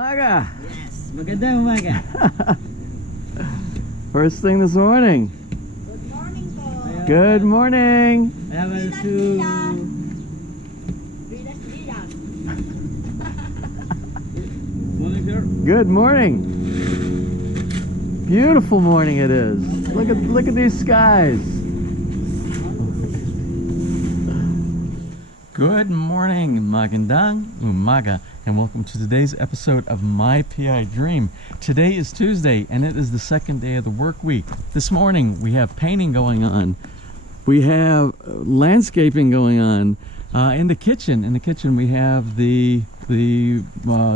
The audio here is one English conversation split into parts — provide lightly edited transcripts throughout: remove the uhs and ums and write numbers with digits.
Umaga! Yes, magandang umaga. First thing this morning. Good morning po. Good morning. Level 2. Morning, sir. Good morning. Beautiful morning it is. Look at these skies. Good morning, magandang umaga, and welcome to today's episode of My PI Dream. Today is Tuesday, and it is the second day of the work week. This morning we have painting going on. We have landscaping going on. In the kitchen we have the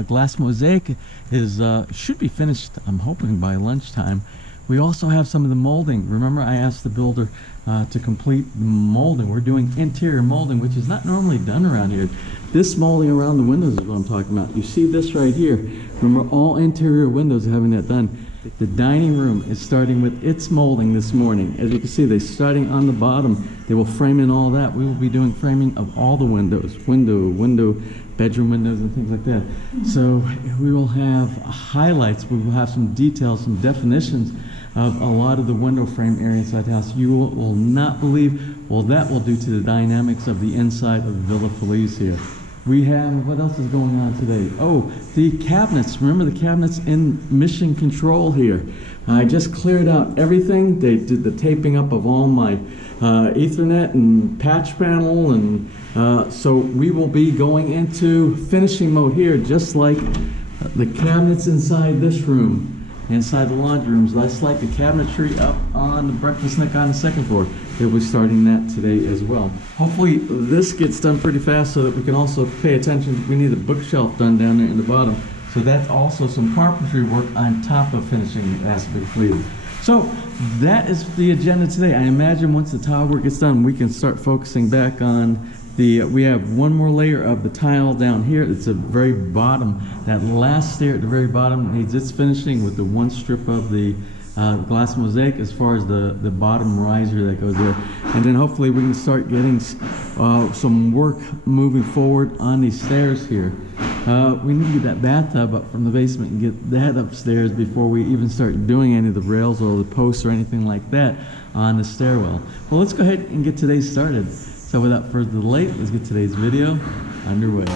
glass mosaic is should be finished, I'm hoping, by lunchtime. We also have some of the molding. Remember, I asked the builder to complete the molding. We're doing interior molding, which is not normally done around here. This molding around the windows is what I'm talking about. You see this right here. Remember, all interior windows having that done. The dining room is starting with its molding this morning. As you can see, they're starting on the bottom. They will frame in all that. We will be doing framing of all the windows. Window, bedroom windows and things like that. So we will have highlights. We will have some details, some definitions of a lot of the window frame area inside the house. You will not believe what that will do to the dynamics of the inside of the Villa Feliz here. We have, what else is going on today? Oh, the cabinets. Remember the cabinets in mission control here. I just cleared out everything. They did the taping up of all my Ethernet and patch panel, and so we will be going into finishing mode here, just like the cabinets inside this room, inside the laundry rooms. That's like the cabinetry up on the breakfast nook on the second floor. They'll be starting that today as well. Hopefully this gets done pretty fast so that we can also pay attention. We need a bookshelf done down there in the bottom. So that's also some carpentry work on top of finishing the has to be completed. So that is the agenda today. I imagine once the tile work gets done, we can start focusing back on the, we have one more layer of the tile down here. It's the very bottom. That last stair at the very bottom needs its finishing with the one strip of the glass mosaic as far as the bottom riser that goes there. And then hopefully we can start getting some work moving forward on these stairs here. We need to get that bathtub up from the basement and get that upstairs before we even start doing any of the rails or the posts or anything like that on the stairwell. Well, let's go ahead and get today started. So without further delay, let's get today's video underway.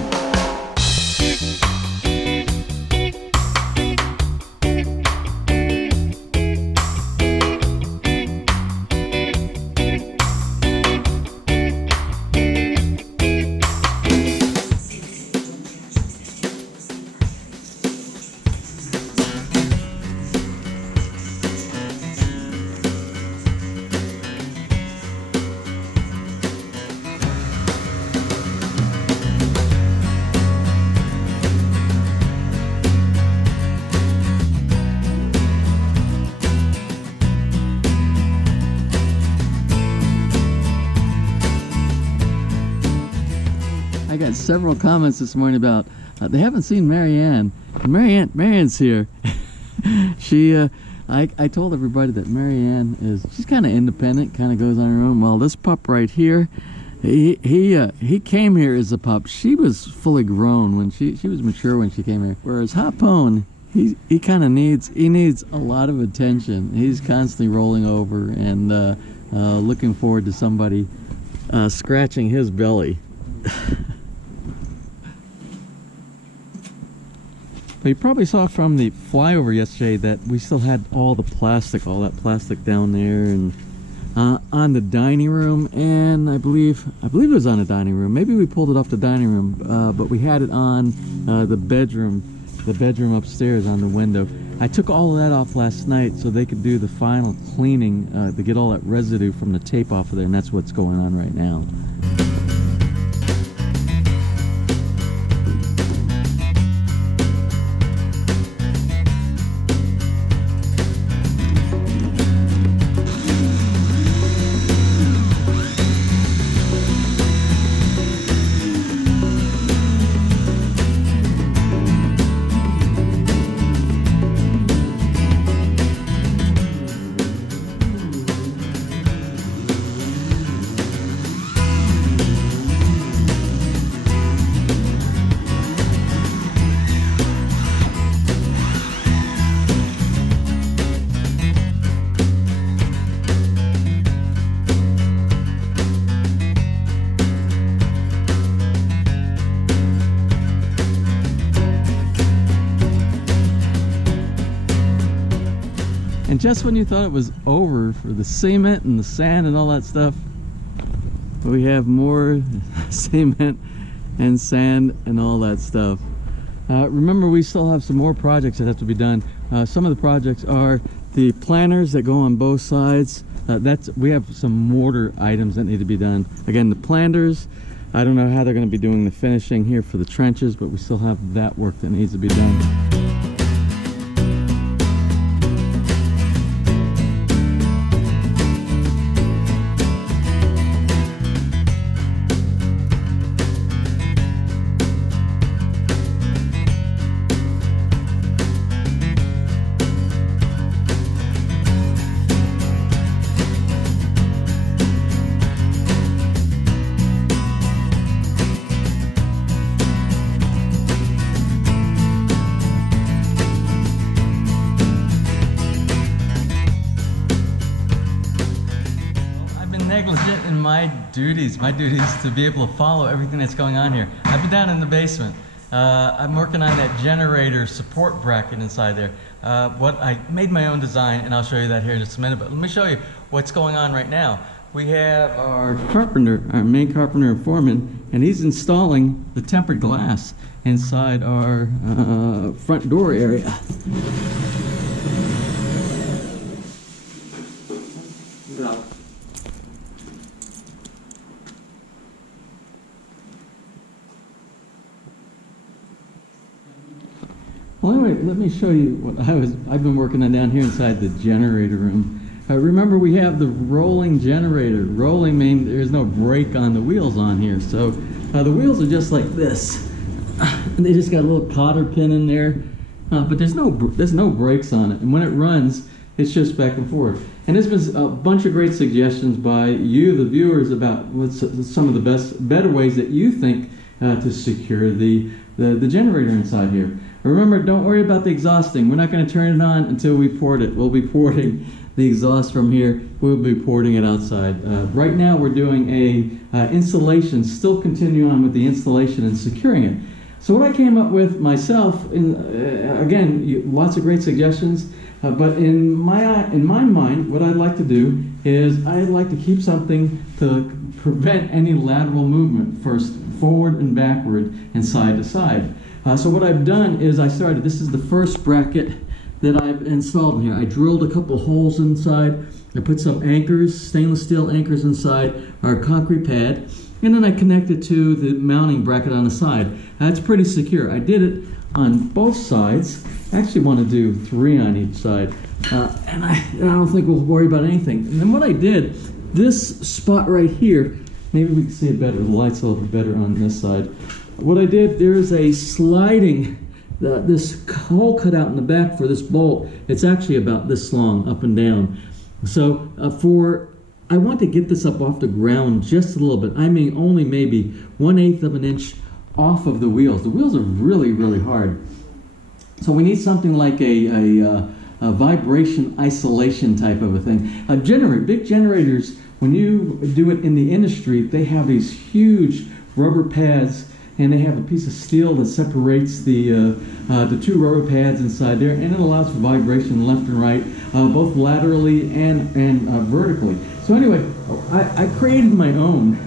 I got several comments this morning about they haven't seen Marianne. Marianne's here. She, I told everybody that Marianne she's kind of independent, kind of goes on her own. Well, this pup right here, he came here as a pup. She was fully grown when she was mature when she came here. Whereas Hapone, he kind of needs a lot of attention. He's constantly rolling over and looking forward to somebody scratching his belly. But you probably saw from the flyover yesterday that we still had all that plastic down there, and on the dining room, and I believe it was on the dining room. Maybe we pulled it off the dining room, but we had it on the bedroom upstairs on the window. I took all of that off last night so they could do the final cleaning to get all that residue from the tape off of there, and that's what's going on right now. And just when you thought it was over for the cement and the sand and all that stuff, we have more cement and sand and all that stuff. Remember, we still have some more projects that have to be done. Some of the projects are the planters that go on both sides. We have some mortar items that need to be done. Again, the planters, I don't know how they're going to be doing the finishing here for the trenches, but we still have that work that needs to be done. Negligent in my duties to be able to follow everything that's going on here. I've been down in the basement. I'm working on that generator support bracket inside there. I made my own design, and I'll show you that here in just a minute, but let me show you what's going on right now. We have our carpenter, our main carpenter and foreman, and he's installing the tempered glass inside our front door area. Well, anyway, let me show you what I've been working on down here inside the generator room. Remember, we have the rolling generator. Rolling means there's no brake on the wheels on here. So the wheels are just like this. And they just got a little cotter pin in there, but there's no brakes on it. And when it runs, it's just back and forth. And there's been a bunch of great suggestions by you, the viewers, about what's some of the better ways that you think to secure the generator inside here. Remember, don't worry about the exhausting. We're not going to turn it on until we port it. We'll be porting the exhaust from here. We'll be porting it outside. Right now we're doing a installation, still continuing on with the installation and securing it. So what I came up with myself, again, lots of great suggestions, but in my mind, what I'd like to do is I'd like to keep something to prevent any lateral movement, first forward and backward and side to side. So what I've done is this is the first bracket that I've installed in here. I drilled a couple holes inside. I put some anchors, stainless steel anchors inside our concrete pad, and then I connected to the mounting bracket on the side. That's pretty secure. I did it on both sides. I actually want to do 3 on each side, and I don't think we'll worry about anything. And then what I did, this spot right here, maybe we can see it better. The light's a little bit better on this side. What I did, there's a sliding, this hole cut out in the back for this bolt. It's actually about this long, up and down. So I want to get this up off the ground just a little bit. I mean, only maybe 1/8 of an inch off of the wheels. The wheels are really, really hard. So we need something like a vibration isolation type of a thing. Big generators, when you do it in the industry, they have these huge rubber pads, and they have a piece of steel that separates the 2 rubber pads inside there, and it allows for vibration left and right, both laterally and vertically. So anyway, I created my own.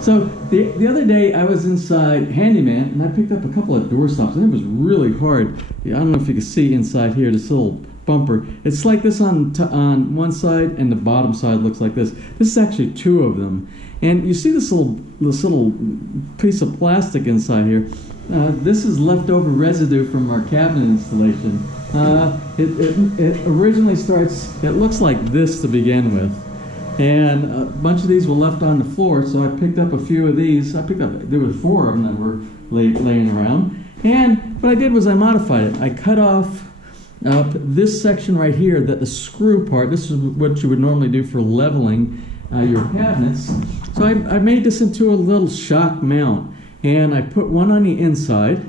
So the other day I was inside Handyman, and I picked up a couple of door stops, and it was really hard. I don't know if you can see inside here, this little bumper. It's like this on one side, and the bottom side looks like this. This is actually 2 of them. And you see this little piece of plastic inside here. This is leftover residue from our cabinet installation. It originally it looks like this to begin with. And a bunch of these were left on the floor, so I picked up a few of these. There were 4 of them that were laying around. And what I did was I modified it. I cut off this section right here, the screw part. This is what you would normally do for leveling your cabinets. So I made this into a little shock mount, and I put one on the inside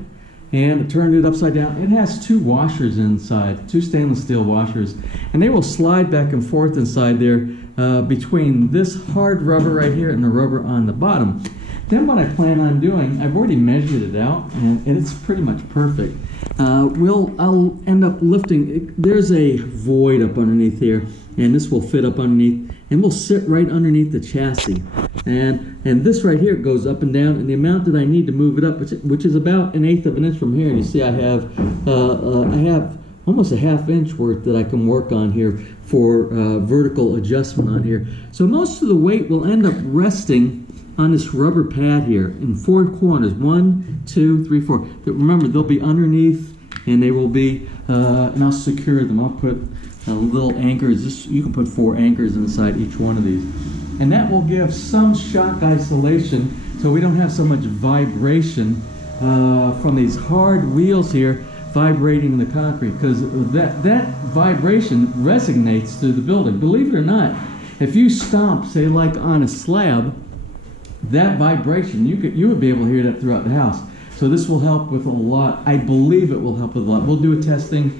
and turned it upside down. It has 2 washers inside, 2 stainless steel washers, and they will slide back and forth inside there between this hard rubber right here and the rubber on the bottom. Then what I plan on doing, I've already measured it out, and it's pretty much perfect. I'll end up lifting. There's a void up underneath here, and this will fit up underneath, and will sit right underneath the chassis. And this right here goes up and down, and the amount that I need to move it up, which is about 1/8 of an inch from here. And you see, I have almost a 1/2 inch worth that I can work on here for vertical adjustment on here. So most of the weight will end up resting on this rubber pad here in 4 corners. 1, 2, 3, 4. Remember, they'll be underneath, and they will be, and I'll secure them. I'll put little anchors. You can put 4 anchors inside each one of these. And that will give some shock isolation so we don't have so much vibration from these hard wheels here vibrating the concrete, because that vibration resonates through the building. Believe it or not, if you stomp, say like on a slab, that vibration, you would be able to hear that throughout the house. So this will help with a lot. I believe it will help with a lot. We'll do a testing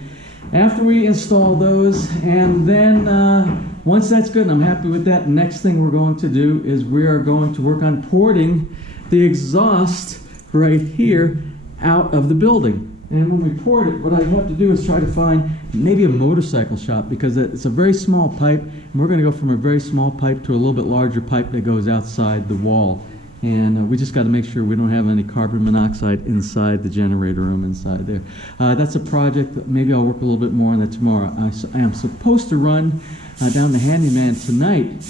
after we install those, and then once that's good and I'm happy with that, the next thing we're going to do is we are going to work on porting the exhaust right here out of the building. And when we port it, what I have to do is try to find maybe a motorcycle shop, because it's a very small pipe, and we're going to go from a very small pipe to a little bit larger pipe that goes outside the wall. And we just got to make sure we don't have any carbon monoxide inside the generator room inside there. That's a project that maybe I'll work a little bit more on that tomorrow. I am supposed to run down the handyman tonight,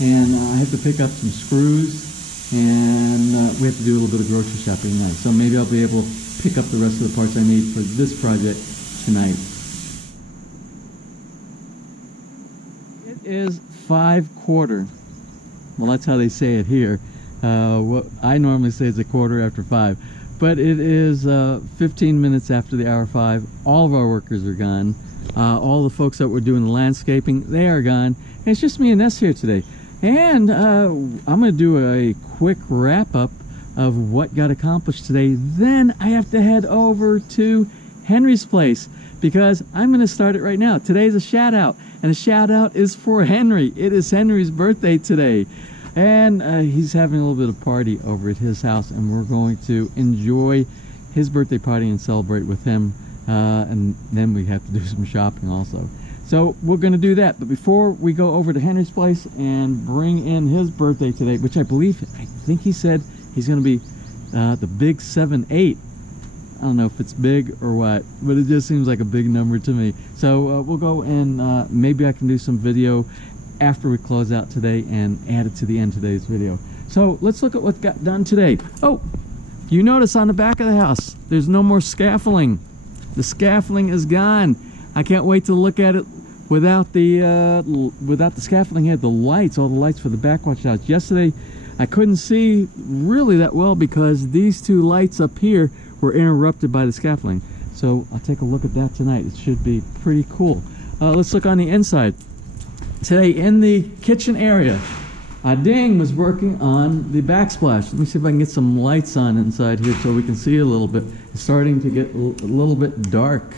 and I have to pick up some screws, and we have to do a little bit of grocery shopping tonight. So maybe I'll be able to pick up the rest of the parts I need for this project tonight. It is 5:15. Well, that's how they say it here. What I normally say is 5:15, but it is 15 minutes after the hour 5. All of our workers are gone. All the folks that were doing the landscaping, they are gone. And it's just me and Ness here today. And I'm going to do a quick wrap up of what got accomplished today. Then I have to head over to Henry's place, because I'm going to start it right now. Today's a shout out, and the shout out is for Henry. It is Henry's birthday today, and he's having a little bit of party over at his house, and we're going to enjoy his birthday party and celebrate with him, and then we have to do some shopping also. So we're going to do that, but before we go over to Henry's place and bring in his birthday today, which I think he said he's going to be the big 7-8. I don't know if it's big or what, but it just seems like a big number to me. So we'll go and maybe I can do some video after we close out today and add it to the end of today's video. So let's look at what got done today. Oh, you notice on the back of the house, there's no more scaffolding. The scaffolding is gone. I can't wait to look at it without the scaffolding. Had the lights, all the lights for the backwash house. Yesterday, I couldn't see really that well because these 2 lights up here were interrupted by the scaffolding. So I'll take a look at that tonight. It should be pretty cool. Let's look on the inside. Today in the kitchen area, Ding was working on the backsplash. Let me see if I can get some lights on inside here so we can see a little bit. It's starting to get a little bit dark.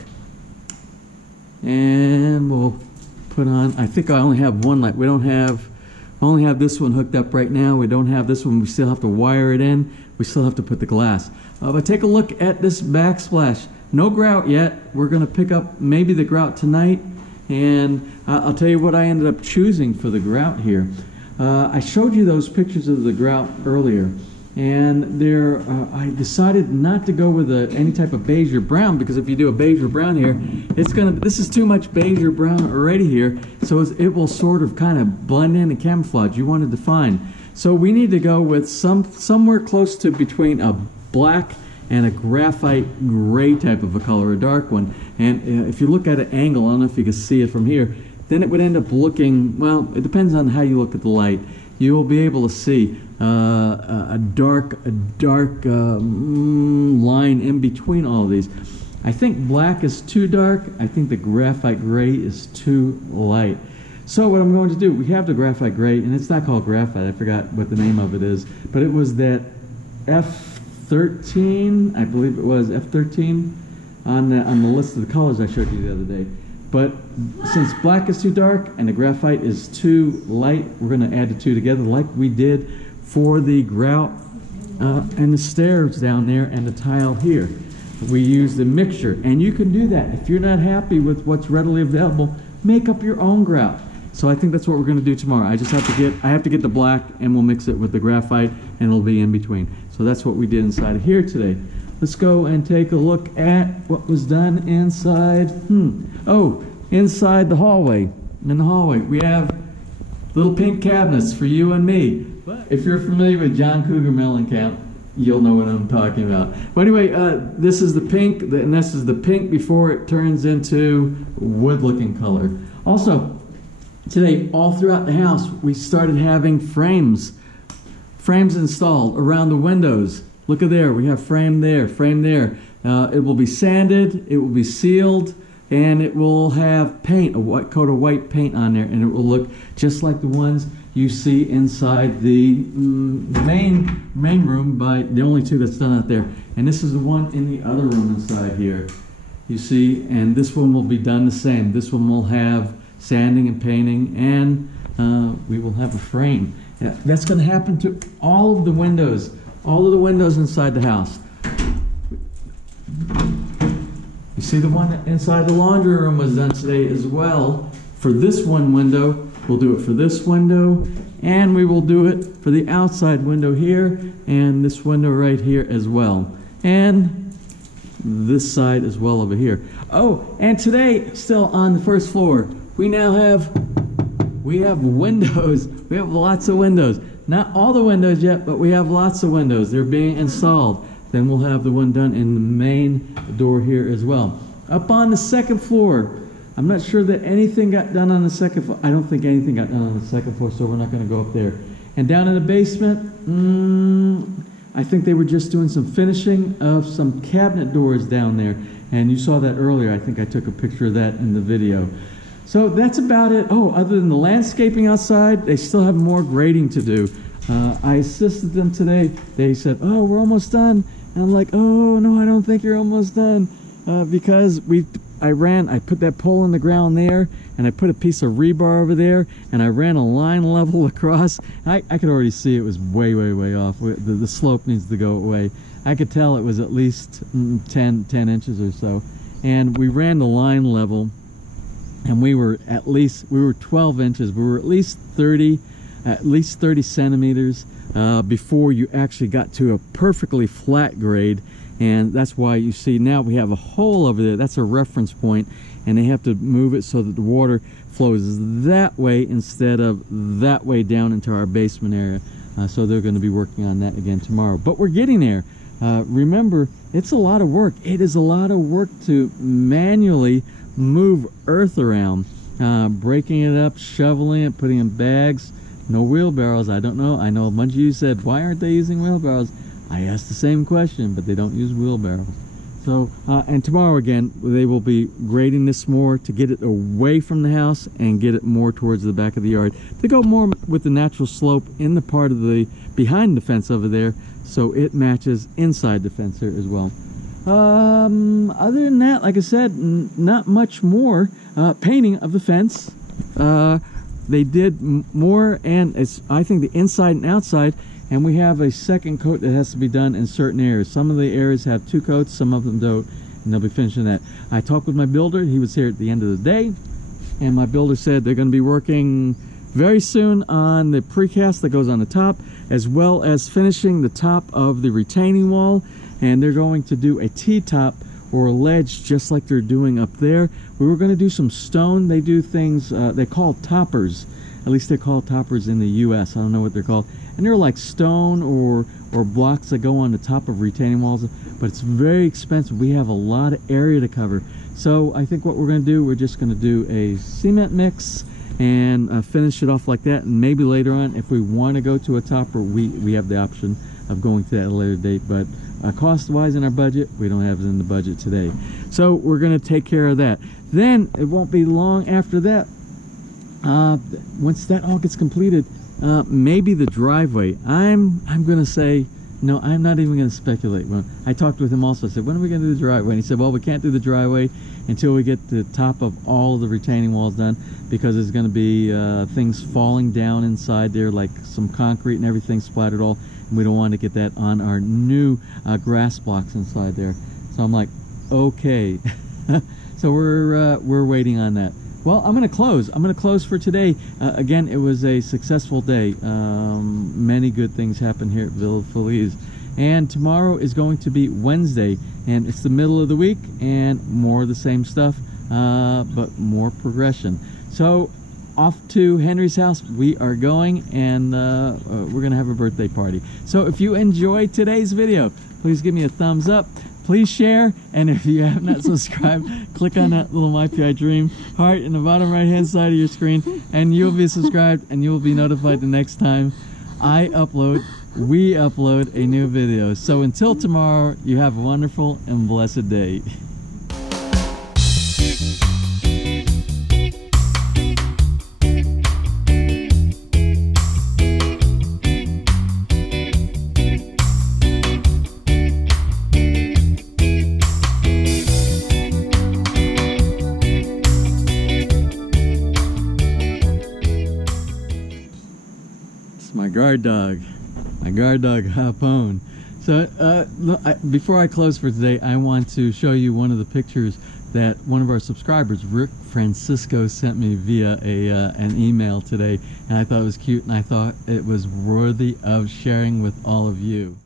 And we'll put on, I think I only have 1 light. We don't have, I only have this one hooked up right now. We don't have this one. We still have to wire it in. We still have to put the glass. But take a look at this backsplash. No grout yet. We're going to pick up maybe the grout tonight. And I'll tell you what I ended up choosing for the grout here. I showed you those pictures of the grout earlier. And there, I decided not to go with any type of beige or brown, because if you do a beige or brown here, this is too much beige or brown already here, so it will sort of kind of blend in and camouflage. You want to define. So we need to go with somewhere close to between a black and a graphite gray type of a color, a dark one. And if you look at an angle, I don't know if you can see it from here, then it would end up looking, well, it depends on how you look at the light. You will be able to see a dark line in between all of these. I think black is too dark. I think the graphite gray is too light. So what I'm going to do, we have the graphite gray, and it's not called graphite. I forgot what the name of it is, but it was that F13, I believe it was F13 on the list of the colors I showed you the other day. But since black is too dark and the graphite is too light, we're going to add the 2 together like we did for the grout and the stairs down there and the tile here. We used a mixture, and you can do that. If you're not happy with what's readily available, make up your own grout. So I think that's what we're going to do tomorrow. I have to get the black, and we'll mix it with the graphite, and it'll be in between. So that's what we did inside of here today. Let's go and take a look at what was done inside. Oh, inside the hallway. In the hallway, we have little pink cabinets for you and me. If you're familiar with John Cougar Mellencamp, you'll know what I'm talking about. But anyway, this is the pink, and this is the pink before it turns into wood-looking color. Also, today, all throughout the house, we started having frames installed around the windows. Look at there, we have frame there, frame there. It will be sanded, it will be sealed, and it will have paint, a white coat of white paint on there, and it will look just like the ones you see inside the main room, by the only two that's done out there. And this is the one in the other room inside here. You see, and this one will be done the same. This one will have sanding and painting, and we will have a frame. Yeah, that's going to happen to all of the windows inside the house. You see, the one inside the laundry room was done today as well. For this one window, we'll do it for this window, and we will do it for the outside window here, and this window right here as well, and this side as well over here. Oh, and today, still on the first floor, we have windows. We have lots of windows. Not all the windows yet, but we have lots of windows. They're being installed. Then we'll have the one done in the main door here as well. Up on the second floor, I'm not sure that anything got done on the second floor. I don't think anything got done on the second floor, so we're not going to go up there. And down in the basement, I think they were just doing some finishing of some cabinet doors down there. And you saw that earlier. I think I took a picture of that in the video. So that's about it. Oh, other than the landscaping outside, they still have more grading to do. I assisted them today. They said, oh, we're almost done. And I'm like, oh, no, I don't think you're almost done. Because I put that pole in the ground there, and I put a piece of rebar over there, and I ran a line level across. I could already see it was way, way, way off. The slope needs to go away. I could tell it was at least 10 inches or so. And we ran the line level, and we were 12 inches. We were at least 30 centimeters before you actually got to a perfectly flat grade. And that's why you see now we have a hole over there. That's a reference point, and they have to move it so that the water flows that way instead of that way down into our basement area. So they're going to be working on that again tomorrow. But we're getting there. Remember, it's a lot of work. It is a lot of work to manually move earth around, breaking it up, shoveling it, putting in bags. No wheelbarrows. I don't know. I know a bunch of you said, why aren't they using wheelbarrows? I asked the same question, but they don't use wheelbarrows. So, and tomorrow again, they will be grading this more to get it away from the house and get it more towards the back of the yard, to go more with the natural slope in the part of the behind the fence over there, so it matches inside the fence here as well. Other than that, like I said, not much more. Painting of the fence. They did more, and it's, I think, the inside and outside. And we have a second coat that has to be done in certain areas. Some of the areas have 2 coats, some of them don't, and they'll be finishing that. I talked with my builder. He was here at the end of the day, and my builder said they're going to be working very soon on the precast that goes on the top, as well as finishing the top of the retaining wall, and they're going to do a T-top or a ledge just like they're doing up there. We were going to do some stone. They do things, they call toppers. At least they're called toppers in the U.S. I don't know what they're called. And they're like stone or blocks that go on the top of retaining walls, but it's very expensive. We have a lot of area to cover. So I think what we're going to do, we're just going to do a cement mix and finish it off like that. And maybe later on, if we want to go to a topper, we have the option of going to that at a later date. But cost-wise in our budget, we don't have it in the budget today. So we're going to take care of that. Then it won't be long after that. Once that all gets completed, maybe the driveway. I'm going to say, no, I'm not even going to speculate. When I talked with him also, I said, when are we going to do the driveway? And he said, well, we can't do the driveway until we get the top of all the retaining walls done, because there's going to be things falling down inside there, like some concrete and everything splattered all. and we don't want to get that on our new grass blocks inside there. So I'm like, okay. So we're waiting on that. Well, I'm going to close. I'm going to close for today. Again, it was a successful day. Many good things happened here at Feliz. And tomorrow is going to be Wednesday, and it's the middle of the week, and more of the same stuff, but more progression. So off to Henry's house we are going, and we're going to have a birthday party. So if you enjoyed today's video, please give me a thumbs up. Please share, and if you have not subscribed, click on that little My PI Dream heart in the bottom right hand side of your screen, and you'll be subscribed, and you will be notified the next time we upload a new video. So until tomorrow, you have a wonderful and blessed day. My guard dog Hapone. So before I close for today, I want to show you one of the pictures that one of our subscribers, Rick Francisco, sent me via an email today, and I thought it was cute, and I thought it was worthy of sharing with all of you.